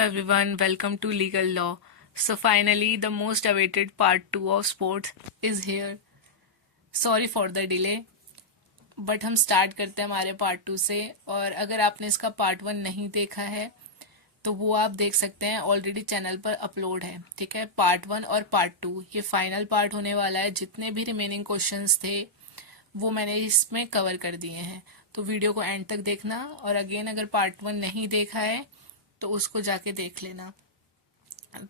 everyone, welcome to Legal Law. So finally the most awaited part 2 of sports is here. Sorry for the delay, but हम start करते हैं हमारे part 2 से। और अगर आपने इसका पार्ट 1 नहीं देखा है तो वो आप देख सकते हैं, ऑलरेडी चैनल पर अपलोड है। ठीक है, पार्ट 1 और पार्ट 2 ये फाइनल पार्ट होने वाला है। जितने भी रिमेनिंग क्वेश्चंस थे वो मैंने इसमें कवर कर दिए हैं, तो वीडियो को एंड तक देखना। और अगेन अगर पार्ट 1 नहीं देखा है तो उसको जाके देख लेना।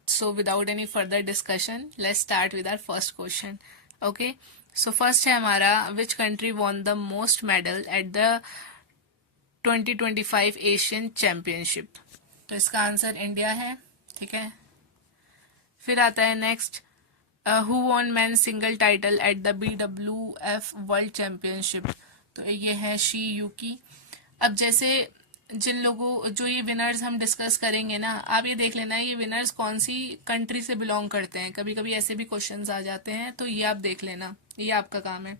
So without any further discussion, let's start with our first question. Okay, so first है हमारा, which country won the most medal at the 2025 Asian Championship? तो इसका आंसर इंडिया है। ठीक है, फिर आता है next, who won men's single title at the BWF World Championship? तो ये है शी यूकी। अब जैसे जिन लोगों जो ये विनर्स हम डिस्कस करेंगे ना, आप ये देख लेना ये विनर्स कौन सी कंट्री से बिलोंग करते हैं। कभी कभी ऐसे भी क्वेश्चंस आ जाते हैं, तो ये आप देख लेना, ये आपका काम है।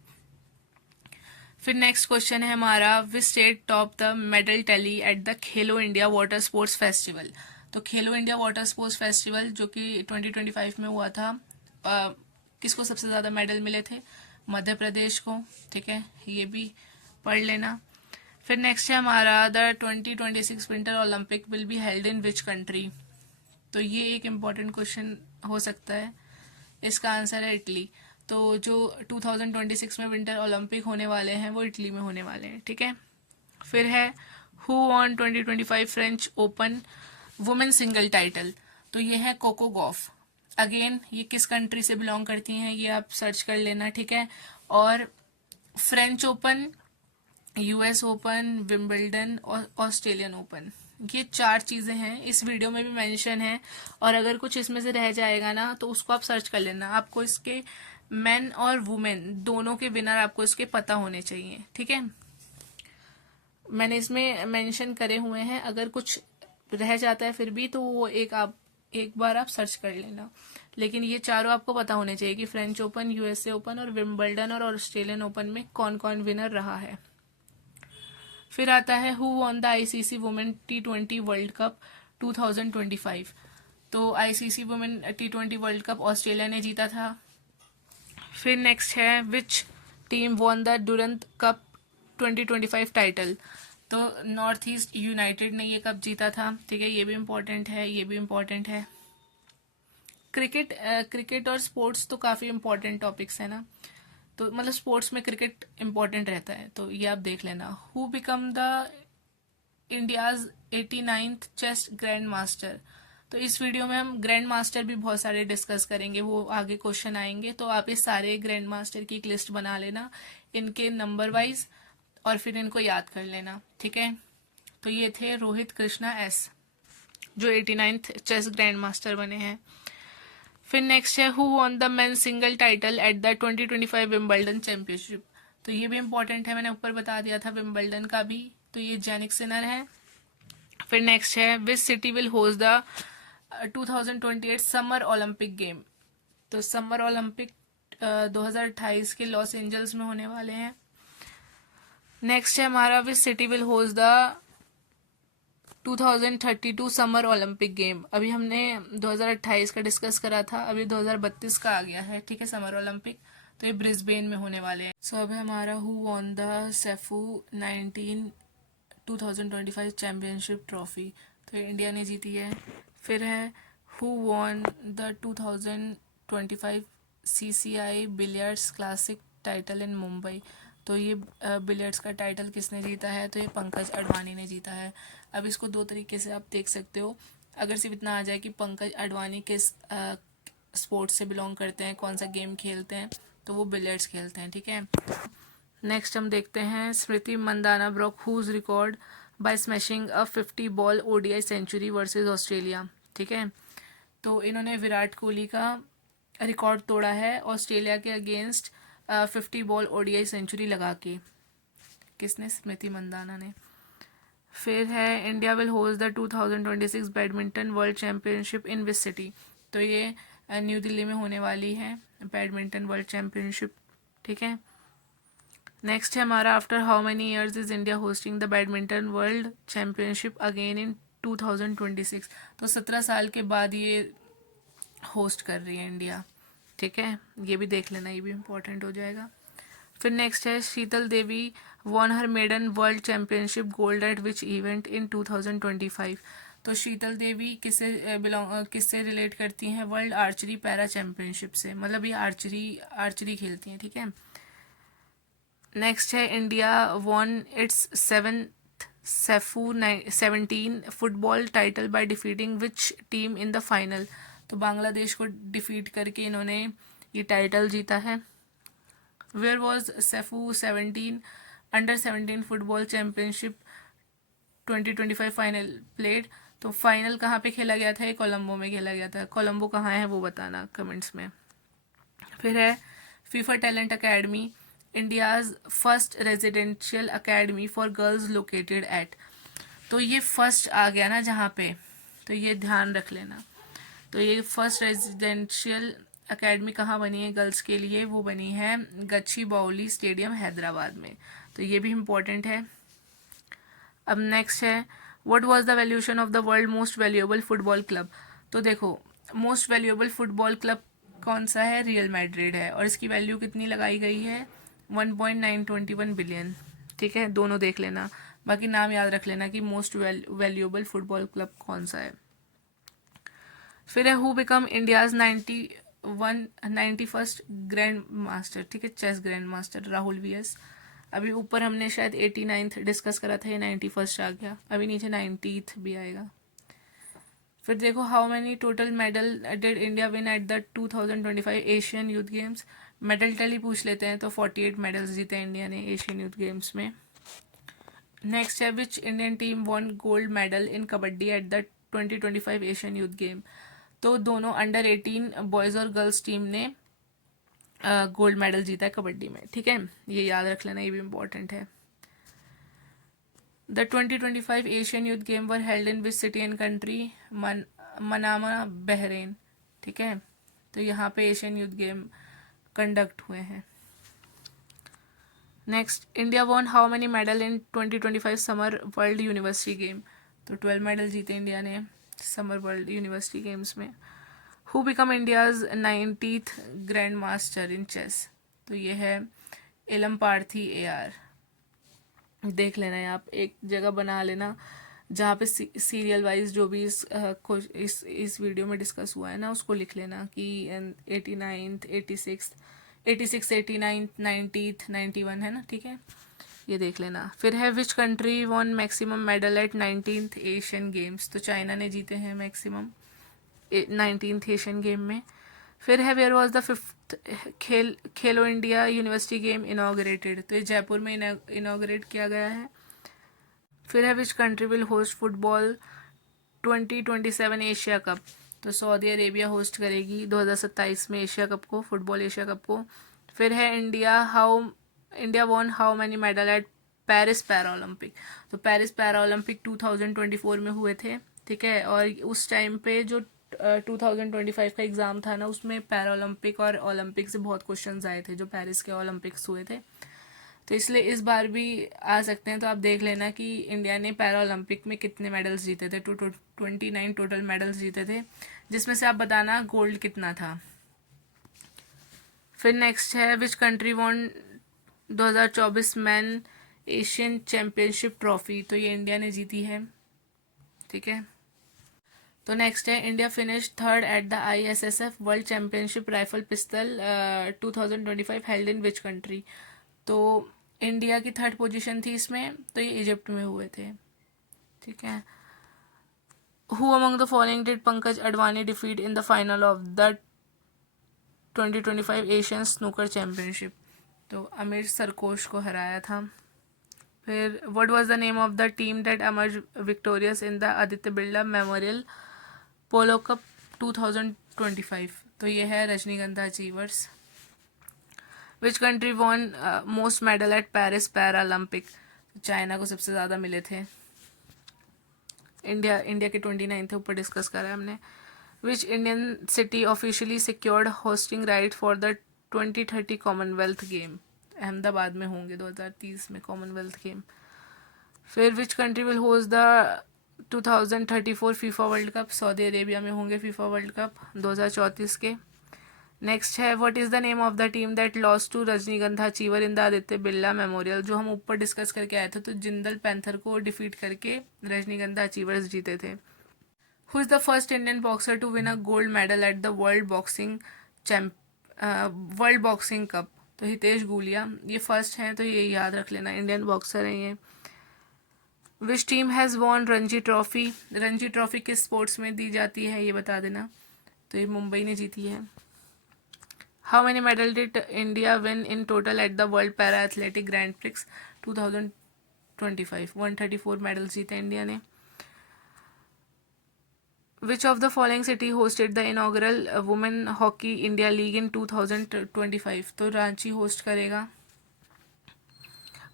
फिर नेक्स्ट क्वेश्चन है हमारा, which state top the medal tally at the Khelo India water sports festival? तो खेलो इंडिया वाटर स्पोर्ट्स फेस्टिवल जो कि 2025 में हुआ था, किसको सबसे ज़्यादा मेडल मिले थे? मध्य प्रदेश को। ठीक है, ये भी पढ़ लेना। फिर नेक्स्ट है हमारा, the 2026 winter Olympic will be held in which country? तो ये एक इम्पॉर्टेंट क्वेश्चन हो सकता है। इसका आंसर है इटली। तो जो 2026 में विंटर ओलंपिक होने वाले हैं वो इटली में होने वाले हैं। ठीक है, फिर है, who von 2025 French open women single title? तो ये है कोको गॉफ। अगेन ये किस कंट्री से बिलोंग करती हैं ये आप सर्च कर लेना। ठीक है, और French open, US open, Wimbledon और ऑस्ट्रेलियन ओपन, ये 4 चीजें हैं, इस वीडियो में भी मेंशन है। और अगर कुछ इसमें से रह जाएगा ना तो उसको आप सर्च कर लेना। आपको इसके मेन और वुमेन दोनों के विनर आपको इसके पता होने चाहिए। ठीक है, मैंने इसमें मेंशन करे हुए हैं, अगर कुछ रह जाता है फिर भी तो वो एक बार आप सर्च कर लेना। लेकिन ये चारों आपको पता होने चाहिए कि फ्रेंच ओपन, यूएसए ओपन और विंबलडन और ऑस्ट्रेलियन ओपन में कौन कौन विनर रहा है। फिर आता है, who won the ICC women T20 World cup 2025? तो ICC women T20 World Cup Australia ने जीता था। फिर नेक्स्ट है, which team won the Durand Cup 2025 title? तो नॉर्थ ईस्ट यूनाइटेड ने ये कप जीता था। ठीक है, ये भी इम्पोर्टेंट है, ये भी इम्पोर्टेंट है। क्रिकेट और स्पोर्ट्स तो काफ़ी इम्पोर्टेंट टॉपिक्स है ना, तो मतलब स्पोर्ट्स में क्रिकेट इम्पोर्टेंट रहता है, तो ये आप देख लेना। Who become the India's 89th chess grand master? तो इस वीडियो में हम ग्रैंड मास्टर भी बहुत सारे डिस्कस करेंगे, वो आगे क्वेश्चन आएंगे, तो आप इस सारे ग्रैंड मास्टर की एक लिस्ट बना लेना, इनके नंबर वाइज, और फिर इनको याद कर लेना। ठीक है, तो ये थे रोहित कृष्णा एस, जो 89th चेस ग्रैंड मास्टर बने हैं। फिर नेक्स्ट है, who won the men single title at the 2025 Wimbledon championship? तो ये भी इंपॉर्टेंट है, मैंने ऊपर बता दिया था विंबलडन का भी, तो ये जैनिक सिनर है। फिर नेक्स्ट है, which city will host the 2028 summer Olympic game? तो समर ओलंपिक 2028 के लॉस एंजल्स में होने वाले हैं। नेक्स्ट है हमारा, which city will host the 2032 summer Olympic game? अभी हमने 2028 का डिस्कस करा था, अभी 2032 का आ गया है। ठीक है, समर ओलंपिक, तो ये ब्रिस्बेन में होने वाले हैं। सो अब है हमारा, who won the सेफू 2025 championship trophy? तो ये इंडिया ने जीती है। फिर है, who won the 2025 CCI billiards classic title in Mumbai? तो ये बिलियर्ड्स का टाइटल किसने जीता है? तो ये पंकज अडवाणी ने जीता है। अब इसको 2 तरीके से आप देख सकते हो। अगर सिर्फ इतना आ जाए कि पंकज अडवाणी किस स्पोर्ट्स से बिलोंग करते हैं, कौन सा गेम खेलते हैं, तो वो बिलियर्ड्स खेलते हैं। ठीक है, नेक्स्ट हम देखते हैं, Smriti Mandhana broke whose record by smashing a 50 ball ODI century versus Australia? ठीक है, तो इन्होंने विराट कोहली का रिकॉर्ड तोड़ा है ऑस्ट्रेलिया के अगेंस्ट 50 बॉल ODI सेंचुरी लगा के। किसने? स्मृति मंदाना ने। फिर है, India will host the 2026 badminton world championship in which city? तो ये न्यू दिल्ली में होने वाली है बैडमिंटन वर्ल्ड चैंपियनशिप। ठीक है, नेक्स्ट है हमारा, after how many years is India hosting the badminton world championship again in 2026। तो 17 साल के बाद ये होस्ट कर रही है इंडिया, ठीक है, ये भी देख लेना, ये भी इम्पोर्टेंट हो जाएगा। फिर नेक्स्ट है Sheetal Devi won her maiden world championship gold at which event in 2025। तो शीतल देवी किससे रिलेट करती हैं? वर्ल्ड आर्चरी पैरा चैम्पियनशिप से, मतलब ये आर्चरी खेलती हैं, ठीक है। नेक्स्ट है India won it's 17 football title by defeating which team in the final. तो बांग्लादेश को डिफीट करके इन्होंने ये टाइटल जीता है। Where was SAFF U 17 football championship 2025 final played. तो फाइनल कहाँ पे खेला गया था? ये कोलंबो में खेला गया था। कोलंबो कहाँ है वो बताना कमेंट्स में। फिर है FIFA talent academy India's first residential academy for girls located at. तो ये फर्स्ट आ गया ना जहाँ पे, तो ये ध्यान रख लेना। तो ये फर्स्ट रेजिडेंशियल अकेडमी कहाँ बनी है गर्ल्स के लिए? वो बनी है गच्ची बाउली स्टेडियम हैदराबाद में। तो ये भी इम्पोर्टेंट है। अब नेक्स्ट है what was the valuation of the world most valuable football club. तो देखो मोस्ट वैल्यूएबल फुटबॉल क्लब कौन सा है? रियल मैड्रिड है, और इसकी वैल्यू कितनी लगाई गई है? 1.921 बिलियन, ठीक है, दोनों देख लेना। बाकी नाम याद रख लेना कि मोस्ट वैल्यूएबल फुटबॉल क्लब कौन सा है। फिर है who become India's 91 grand master, ठीक है, chess grand master Rahul V S. अभी ऊपर हमने शायद 89th डिस्कस करा था, ये 91 आ गया, अभी नीचे 90th भी आएगा। फिर देखो how many total medal did India win at the 2025 Asian youth games. Medal tally पूछ लेते हैं, तो 48 मेडल्स जीते इंडिया ने एशियन यूथ गेम्स में। नेक्स्ट है which Indian team won gold medal in kabaddi at the 2025 Asian youth game. तो दोनों अंडर 18 बॉयज़ और गर्ल्स टीम ने गोल्ड मेडल जीता है कबड्डी में, ठीक है, ये याद रख लेना, ये भी इम्पोर्टेंट है। The 2025 Asian youth game were held in which city and country? Manama Bahrain, ठीक है, तो यहाँ पे एशियन यूथ गेम कंडक्ट हुए हैं। Next India won how many medal in 2025 summer world university game. तो 12 मेडल जीते इंडिया ने समर वर्ल्ड यूनिवर्सिटी गेम्स में। Who become India's 90th grand master in chess. तो ये है इलम पार्थी AR, देख लेना है आप, एक जगह बना लेना जहाँ पे सीरियल वाइज जो भी इस वीडियो में डिस्कस हुआ है ना उसको लिख लेना कि 89th 86 89th 90th 91 है ना, ठीक है, ये देख लेना। फिर है which country von maximum medal at 19th Asian games. तो चाइना ने जीते हैं मैक्सिमम 19th एशियन गेम में। फिर है where was the 5th Khelo India university game inaugurated. तो ये जयपुर में इनॉग्रेट किया गया है। फिर है which country will host football 2027 Asia cup. तो सऊदी अरेबिया होस्ट करेगी 2027 में एशिया कप को, फुटबॉल एशिया कप को। फिर है India won how many medal at Paris para Olympic. तो पेरिस पैरा ओलंपिक 2024 में हुए थे, ठीक है, और उस टाइम पे जो 2025 का एग्ज़ाम था ना उसमें पैरा ओलंपिक और ओलंपिक से बहुत क्वेश्चंस आए थे जो पेरिस के ओलंपिक्स हुए थे, तो इसलिए इस बार भी आ सकते हैं। तो आप देख लेना कि इंडिया ने पैरा ओलंपिक में कितने मेडल्स जीते थे। 29 टोटल मेडल्स जीते थे, जिसमें से आप बताना गोल्ड कितना था। फिर नेक्स्ट है which country won 2024 man Asian championship trophy. तो ये इंडिया ने जीती है, ठीक है। तो नेक्स्ट है India finish third at the ISSF world championship rifle पिस्तल 2025 held in which country. तो इंडिया की थर्ड पोजीशन थी इसमें, तो ये इजिप्ट में हुए थे, ठीक है। Who among the following did Pankaj Advani defeat in the final of the 2025 Asian snooker championship. तो अमीर सरकोश को हराया था। फिर what was the name of the team that emerge victorious in the Aditya Birla memorial polo cup 2025। तो ये है रजनीगंधा achievers. Which country von most medal at Paris para Olympic. China को सबसे ज़्यादा मिले थे। इंडिया के 29 थे, ऊपर डिस्कस करा है हमने। Which Indian city officially secured hosting right for the 2030 Commonwealth game. Ahmedabad में होंगे 2030 में कॉमनवेल्थ गेम। फिर which country will host the 2034 FIFA World Cup, Saudi Arabia में होंगे फीफा वर्ल्ड कप 2034 के। नेक्स्ट है what is the name of the team that lost to Rajnigandha Achiever in the Aditya Birla Memorial. जो हम ऊपर डिस्कस करके आए थे, तो जिंदल पैंथर को डिफीट करके रजनीगंधा अचीवर्स जीते थे। Who is the first Indian boxer to win a gold medal at the world boxing cup. तो हितेश गुलिया ये फर्स्ट हैं, तो ये याद रख लेना, इंडियन बॉक्सर हैं ये। Which team has won Ranji trophy. Ranji trophy किस स्पोर्ट्स में दी जाती है ये बता देना, तो ये मुंबई ने जीती है। How many medal did India win in total at the World Para Athletic Grand Prix 2025। 134 medals जीते इंडिया ने। Which of the following city hosted the inaugural Women Hockey India League in 2025। तो रांची होस्ट करेगा।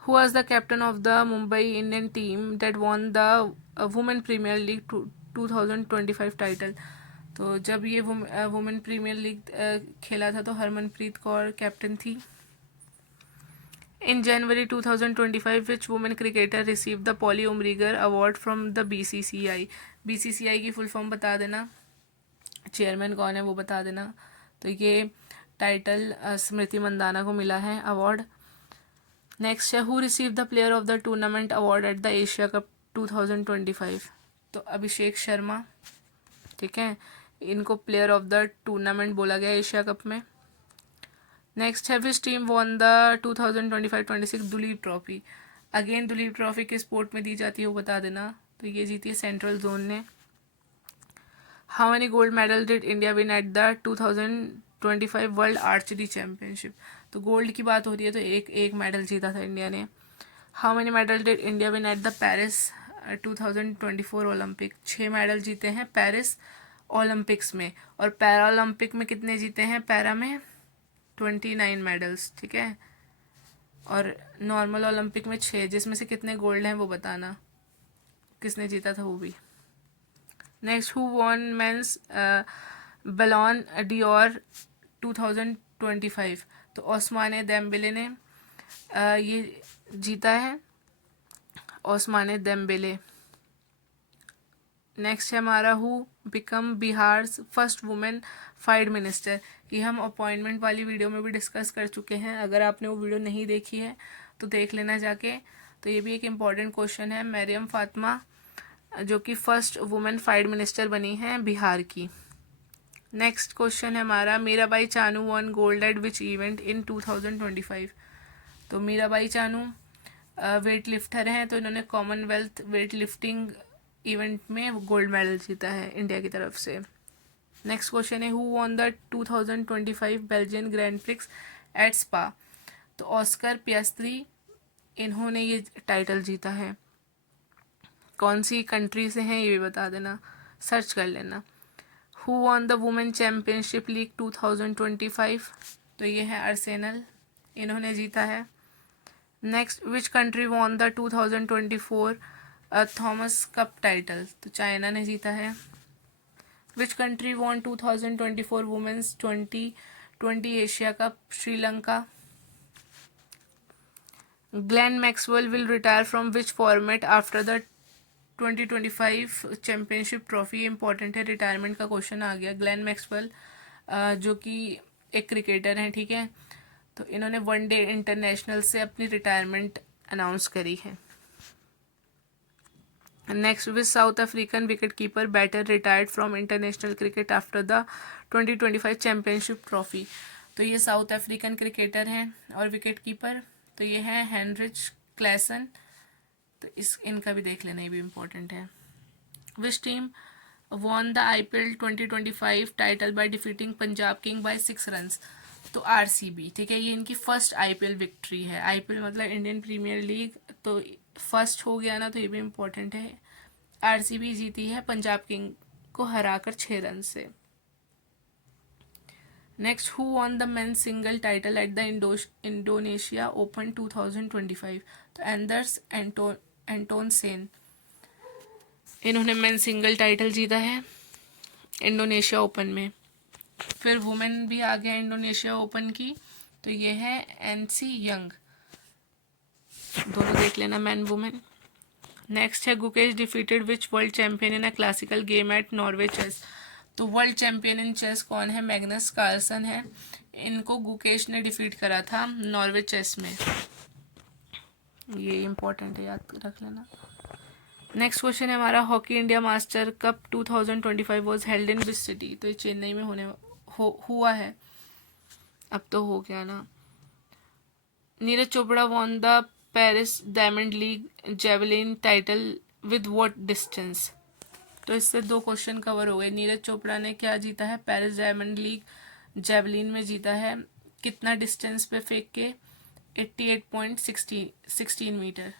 Who was the captain of the Mumbai Indian team that won the Women Premier League 2025 title. तो जब ये women premiere league खेला था, तो Harmanpreet Kaur captain थी। इन जनवरी 2025 विच women cricketer receive the poly Umrigar award from the BCCI। BCCI की full form बता देना, चेयरमैन कौन है वो बता देना। तो ये टाइटल स्मृति मंदाना को मिला है अवार्ड। नेक्स्ट है who receive the player of the tournament award at the Asia cup 2025। तो अभिषेक शर्मा, ठीक है, इनको प्लेयर ऑफ द टूर्नामेंट बोला गया एशिया कप में। नेक्स्ट है which team won the 2025-26 Duleep trophy. Again Duleep trophy किस स्पोर्ट में दी जाती है वो बता देना, तो ये जीती है सेंट्रल जोन ने। How many gold medal did India win at the 2025 world archery championship. तो गोल्ड की बात हो रही है, तो एक मेडल जीता था इंडिया ने। How many medal did India win at the Paris 2024 Olympic. 6 medal जीते हैं पेरिस ओलंपिक्स में। और पैरा ओलंपिक में कितने जीते हैं, पैरा में 29 मेडल्स, ठीक है। और नॉर्मल ओलंपिक में 6, जिसमें से कितने गोल्ड हैं वो बताना, किसने जीता था वो भी। Next who won men's ballon d'or 2025। तो ओस्माने देम्बेले ने ये जीता है, ओस्माने देम्बेले। नेक्स्ट है हमारा who become Bihar first women FIDE minister. ये हम अपॉइंटमेंट वाली वीडियो में भी डिस्कस कर चुके हैं, अगर आपने वो वीडियो नहीं देखी है तो देख लेना जाके। तो ये भी एक इम्पॉर्टेंट क्वेश्चन है। मरियम फातिमा जो कि फर्स्ट वुमेन फाइड मिनिस्टर बनी हैं बिहार की। नेक्स्ट क्वेश्चन है हमारा Mirabai Chanu won gold at which event in 2025। तो मीराबाई चानू वेट लिफ्टर हैं, तो इन्होंने कॉमनवेल्थ वेट लिफ्टिंग इवेंट में गोल्ड मेडल जीता है इंडिया की तरफ से। नेक्स्ट क्वेश्चन है who won the 2025 Belgian grand prix at Spa. तो ऑस्कर पियास्त्री, इन्होंने ये टाइटल जीता है। कौन सी कंट्री से हैं ये भी बता देना, सर्च कर लेना। Who won the women championship league 2025। तो ये है आर्सेनल, इन्होंने जीता है। Next which country won the 2024 Thomas cup title. तो चाइना ने जीता है। Which country won 2024 women's 2020 Asia cup, Sri Lanka. Glenn Maxwell will retire from which format after the 2025 championship trophy. Important है, रिटायरमेंट का क्वेश्चन आ गया। ग्लेन मैक्सवेल जो कि एक क्रिकेटर हैं, ठीक है, तो इन्होंने वनडे इंटरनेशनल से अपनी रिटायरमेंट अनाउंस करी है। Next which South African wicket keeper batter retired from international cricket after the 2025 championship trophy. तो ये साउथ अफ्रीकन क्रिकेटर हैं और विकेट कीपर, तो ये हैं हेनरिच क्लैसन। तो इनका भी देख लेना, ये भी इम्पोर्टेंट है। Which team won the IPL 2025 title by defeating Punjab king bye 6 runs. तो RCB, ठीक है, ये इनकी फर्स्ट IPL विक्ट्री है। IPL मतलब इंडियन प्रीमियर लीग, तो फर्स्ट हो गया ना, तो ये भी इम्पोर्टेंट है। RCB जीती है पंजाब किंग को हराकर 6 रन से। Next who won the men's single title at the Indonesia open 2025। तो एंडर्स एंटोन सेन, इन्होंने मेंस सिंगल टाइटल जीता है इंडोनेशिया ओपन में। फिर वुमेन भी आ गया इंडोनेशिया ओपन की, तो ये है NC यंग, दोनों देख लेना, मैन वुमेन। नेक्स्ट है Gukesh defeated which world champion in a classical game at Norway chess. तो वर्ल्ड चैंपियन इन चेस कौन है? मैग्नस कार्लसन है। इनको गुकेश ने डिफीट करा था नॉर्वे चेस में। ये इंपॉर्टेंट है, याद रख लेना। नेक्स्ट क्वेश्चन है हमारा, hockey India master cup 2025 was held in which city. तो ये चेन्नई में हुआ है, अब तो हो गया ना। Neeraj Chopra won the Paris diamond league javelin title with what distance. तो इससे 2 क्वेश्चन कवर हो गए। नीरज चोपड़ा ने क्या जीता है? पेरिस डायमंड लीग जेवलिन में जीता है। कितना डिस्टेंस पे फेंक के? 88.16 मीटर।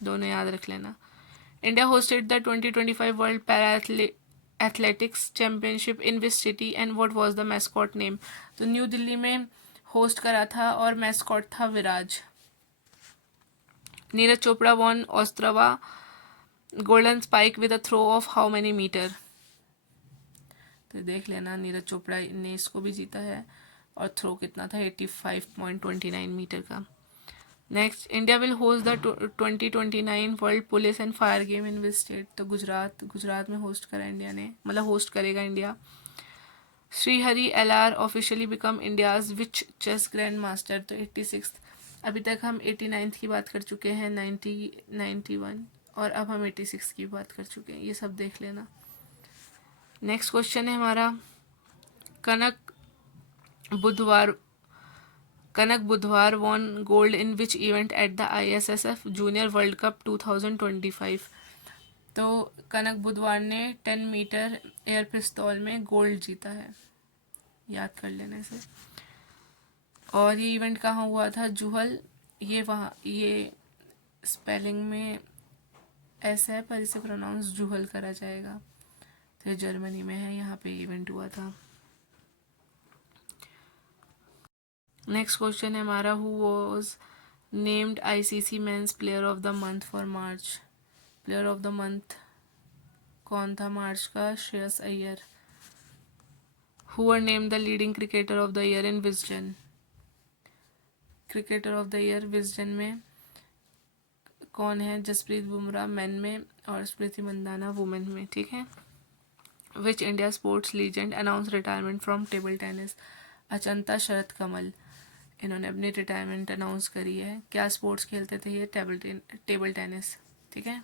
दोनों याद रख लेना। India hosted the 2025 World Para Athletics Championship in which city and what was the mascot name. तो न्यू दिल्ली में होस्ट करा था और मैस्कॉट था Viraj. Neeraj Chopra won Ostrava Golden Spike with a throw of how many meter. तो देख लेना, नीरज चोपड़ा ने इसको भी जीता है और थ्रो कितना था? 85.29 मीटर का। Next, India will host the 2029 world police and fire game in which state. तो गुजरात में होस्ट करा इंडिया ने, मतलब होस्ट करेगा India. Srihari LR officially become India's which chess grand master. तो 86। अभी तक हम 89 की बात कर चुके हैं, 91 और अब हम 86 की बात कर चुके हैं, ये सब देख लेना। नेक्स्ट क्वेश्चन है हमारा, कनक बुधवार won gold in which event at the ISSF junior world cup 2025। तो कनक बुधवार ने 10 मीटर एयर पिस्तौल में गोल्ड जीता है, याद कर लेने से। और ये इवेंट कहाँ हुआ था? जुहल। ये स्पेलिंग में ऐसा है पर इसे प्रोनाउंस जुहल करा जाएगा। तो ये जर्मनी में है, यहाँ पे इवेंट हुआ था। नेक्स्ट क्वेश्चन है हमारा, who was named ICC men's player of the month for March. Player of the month कौन था मार्च का? Shreyas Iyer. Who are named the leading cricketer of the year in Wisden. Cricketer of the year Wisden में कौन है? Jasprit Bumrah main में और स्मृति Mandanna women में, ठीक है। Which India sports legend announce retirement from table tennis. Achanta Sharath Kamal, इन्होंने अपनी रिटायरमेंट अनाउंस करी है। क्या स्पोर्ट्स खेलते थे ये? टेबल टेनिस, ठीक है।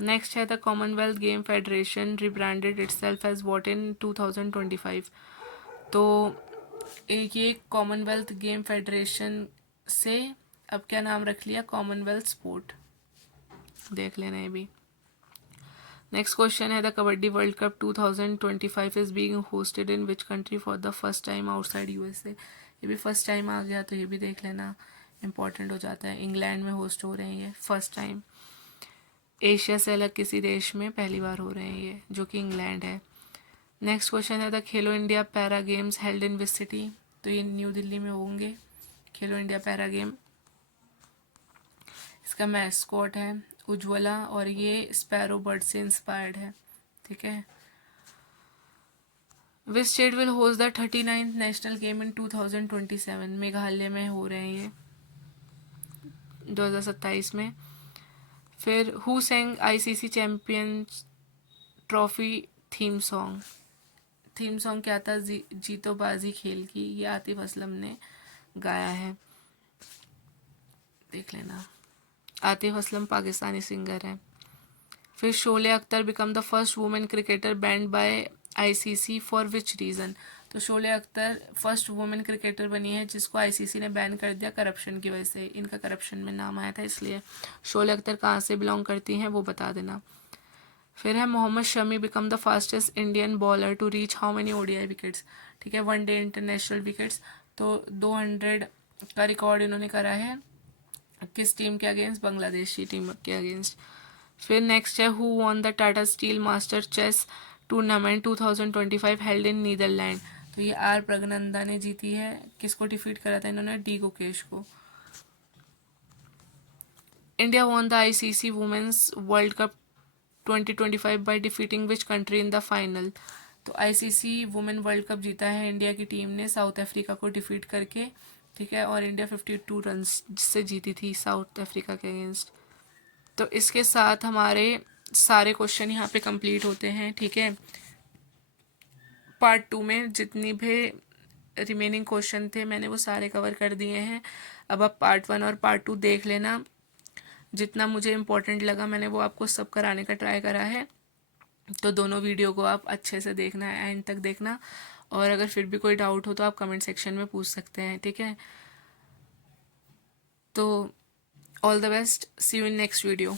नेक्स्ट है, the Commonwealth game federation rebranded itself as what in 2025। तो ये कॉमनवेल्थ गेम फेडरेशन से अब क्या नाम रख लिया? कॉमनवेल्थ स्पोर्ट, देख लेना ये भी। नेक्स्ट क्वेश्चन है, the kabaddi world cup 2025 is being hosted in which country for the first time outside USA। ये भी फर्स्ट टाइम आ गया, तो ये भी देख लेना, इंपॉर्टेंट हो जाता है। इंग्लैंड में होस्ट हो रहे हैं ये फर्स्ट टाइम। एशिया से अलग किसी देश में पहली बार हो रहे हैं ये, जो कि इंग्लैंड है। नेक्स्ट क्वेश्चन है, the Khelo India para games held in which city. तो ये न्यू दिल्ली में होंगे खेलो इंडिया पैरा गेम। इसका मैस्कॉट है उज्ज्वला और ये स्पैरो बर्ड से इंस्पायर्ड है, ठीक है। Which state will host the 39th national game in 2027। Meghalaya में हो रहे हैं ये 2027 में। फिर who sang ICC champion trophy theme song. Theme song क्या था? जीतो बाजी खेल की, ये आतिफ असलम ने गाया है, देख लेना। आतिफ असलम पाकिस्तानी सिंगर है। फिर Shohely Akhter become the first women cricketer banned by ICC for which reason. तो Shohely Akhter first women cricketer बनी है जिसको ICC ने बैन कर दिया करप्शन की वजह से। इनका करप्शन में नाम आया था इसलिए। शोले अख्तर कहाँ से बिलोंग करती हैं वो बता देना। फिर है Mohammed Shami become the fastest Indian bowler to reach how many ODI wickets. ठीक है, वनडे इंटरनेशनल विकेट्स। तो 200 का रिकॉर्ड इन्होंने करा है, किस टीम के अगेंस्ट? बांग्लादेशी टीम के अगेंस्ट। फिर नेक्स्ट है, who won the Tata steel master chess tournament 2025 held in Netherland. तो ये R प्रगनंदा ने जीती है। किसको डिफीट करा था इन्होंने? D गुकेश को। India won the ICC women's world cup 2025 by defeating which country in the final. तो ICC वुमेन वर्ल्ड कप जीता है इंडिया की टीम ने साउथ अफ्रीका को डिफीट करके, ठीक है। और इंडिया 52 रन से जीती थी साउथ अफ्रीका के अगेंस्ट। तो इसके साथ हमारे सारे क्वेश्चन यहाँ पे कंप्लीट होते हैं, ठीक है। पार्ट 2 में जितनी भी रिमेनिंग क्वेश्चन थे मैंने वो सारे कवर कर दिए हैं। अब आप पार्ट 1 और पार्ट 2 देख लेना। जितना मुझे इम्पोर्टेंट लगा मैंने वो आपको सब कराने का ट्राई करा है। तो दोनों वीडियो को आप अच्छे से देखना है, एंड तक देखना। और अगर फिर भी कोई डाउट हो तो आप कमेंट सेक्शन में पूछ सकते हैं, ठीक है। तो all the best, see you in next video.